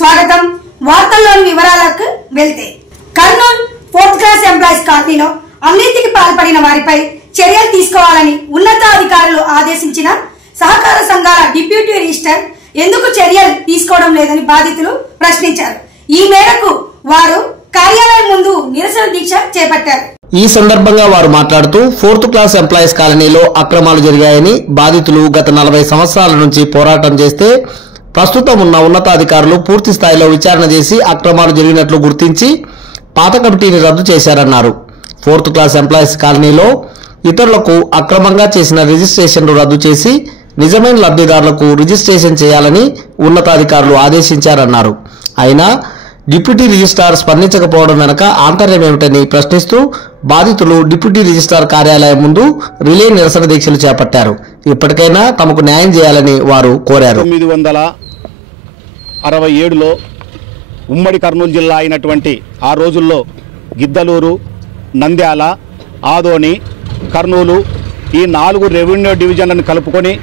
స్వాగతం. వార్తల్లోని వివరాలకు వెళ్తే కర్నూలు 4th క్లాస్ ఎంప్లాయీస్ కాలనీలో అవినీతికి పాల్పడిన వారిపై చర్యలు తీసుకోవాలని ఉన్నతాధికారులు ఆదేశించిన సహకార సంఘాల డిప్యూటీ రిజిస్టర్ ఎందుకు చర్యలు తీసుకోవడం లేదని బాధితులు ప్రశ్నించారు. ఈ మేరకు వారు కార్యాలయం ముందు నిరసన దీక్ష చేపట్టారు. ఈ సందర్భంగా వారు మాట్లాడుతూ 4th క్లాస్ ఎంప్లాయీస్ కాలనీలో అక్రమాలు జరిగాయని, బాధితులు గత 40 సంవత్సరాల నుంచి పోరాటం చేస్తే ప్రస్తుతం ఉన్న ఉన్నతాధికారులు పూర్తి స్థాయిలో విచారణ చేసి అక్రమాలు జరిగినట్లు గుర్తించి పాత కమిటీని రద్దు చేశారన్నారు. 4th క్లాస్ ఎంప్లాయీస్ కాలనీలో ఇతరులకు అక్రమంగా చేసిన రిజిస్ట్రేషన్లు రద్దు చేసి నిజమైన లబ్ధిదారులకు రిజిస్ట్రేషన్ చేయాలని ఉన్నతాధికారులు ఆదేశించారన్నారు. అయినా డిప్యూటీ రిజిస్ట్రార్ స్పందించకపోవడం వెనుక ఆంతర్యం ఏమిటని ప్రశ్నిస్తూ బాధితులు డిప్యూటీ రిజిస్ట్రార్ కార్యాలయం ముందు రిలే నిరసన దీక్షలు చేపట్టారు. ఇప్పటికైనా తమకు న్యాయం చేయాలని వారు కోరారు. 1967లో ఉమ్మడి కర్నూలు జిల్లా అయినటువంటి ఆ రోజుల్లో గిద్దలూరు, నంద్యాల, ఆదోని, కర్నూలు ఈ 4 రెవెన్యూ డివిజన్లను కలుపుకొని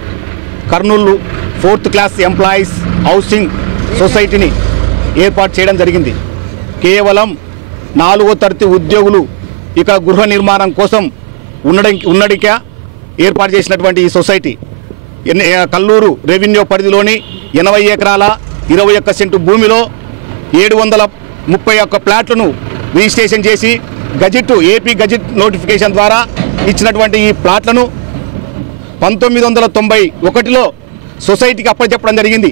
Kurnool 4th class employees housing సొసైటీని ఏర్పాటు చేయడం జరిగింది. కేవలం 4వ తరగతి ఉద్యోగులు ఇక గృహ నిర్మాణం కోసం ఉన్నడిక ఏర్పాటు చేసినటువంటి ఈ సొసైటీ కల్లూరు రెవెన్యూ పరిధిలోని 80 ఎకరాల 21 సెంటు భూమిలో 731 ప్లాట్లను రిజిస్ట్రేషన్ చేసి ఏపీ గజెట్ నోటిఫికేషన్ ద్వారా ఇచ్చినటువంటి ఈ ప్లాట్లను 1991లో సొసైటీకి అప్పచెప్పడం జరిగింది.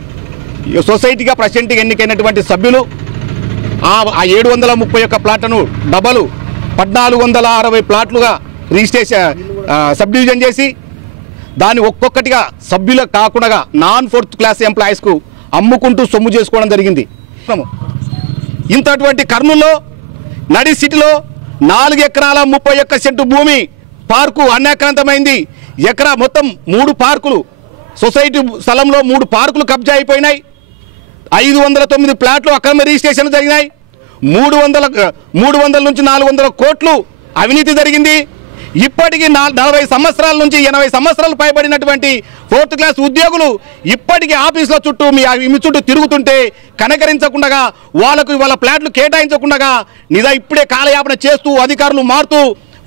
సొసైటీగా ప్రెసిడెంట్గా ఎన్నికైనటువంటి సభ్యులు ఆ 731 ప్లాట్లను డబలు 1460 ప్లాట్లుగా రిజిస్ట్రేషన్ సబ్ డివిజన్ చేసి దాన్ని ఒక్కొక్కటిగా సభ్యులకు కాకుండా నాన్ 4th క్లాస్ ఎంప్లాయీస్కు అమ్ముకుంటూ సొమ్ము చేసుకోవడం జరిగింది. ఇంతటువంటి కర్నూలులో నడి సిటీలో 4 ఎకరాల 31 సెంటు భూమి పార్కు అన్యాక్రాంతమైంది. ఎకరా మొత్తం 3 పార్కులు సొసైటీ స్థలంలో 3 పార్కులు కబ్జా అయిపోయినాయి. 509 ప్లాట్లు అక్రమ రిజిస్ట్రేషన్ జరిగినాయి. 300 నుంచి 400 కోట్లు అవినీతి జరిగింది. ఇప్పటికీ 40 సంవత్సరాల నుంచి 80 సంవత్సరాలు పైబడినటువంటి 4th క్లాస్ ఉద్యోగులు ఇప్పటికీ ఆఫీసుల చుట్టూ మీ చుట్టూ తిరుగుతుంటే కనకరించకుండా వాళ్ళ ప్లాట్లు కేటాయించకుండా ఇప్పుడే కాలయాపన చేస్తూ అధికారులు మారుతూ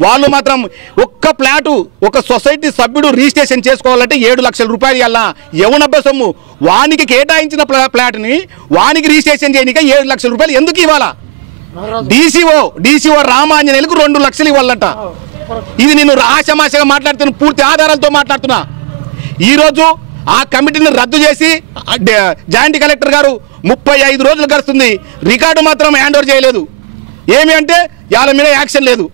వాళ్ళు మాత్రం ఒక్క ప్లాటు ఒక సొసైటీ సభ్యుడు రిజిస్ట్రేషన్ చేసుకోవాలంటే 7 లక్షల రూపాయలు అలా యవనబ్బ సొమ్ము వానికి కేటాయించిన ప్లాట్ని వానికి రిజిస్ట్రేషన్ చేయడానికి 7 లక్షల రూపాయలు ఎందుకు ఇవ్వాలా? డీసీఓ రామాంజనేయులకు 2 లక్షలు ఇవ్వాలంట. ఇది నేను ఆశమాశగా మాట్లాడుతున్నా, పూర్తి ఆధారాలతో మాట్లాడుతున్నా. ఈరోజు ఆ కమిటీని రద్దు చేసి జాయింట్ కలెక్టర్ గారు 35 రోజులు గడుస్తుంది, రికార్డు మాత్రం హ్యాండ్ ఓవర్ చేయలేదు. ఏమి అంటే వాళ్ళ మీద యాక్షన్ లేదు.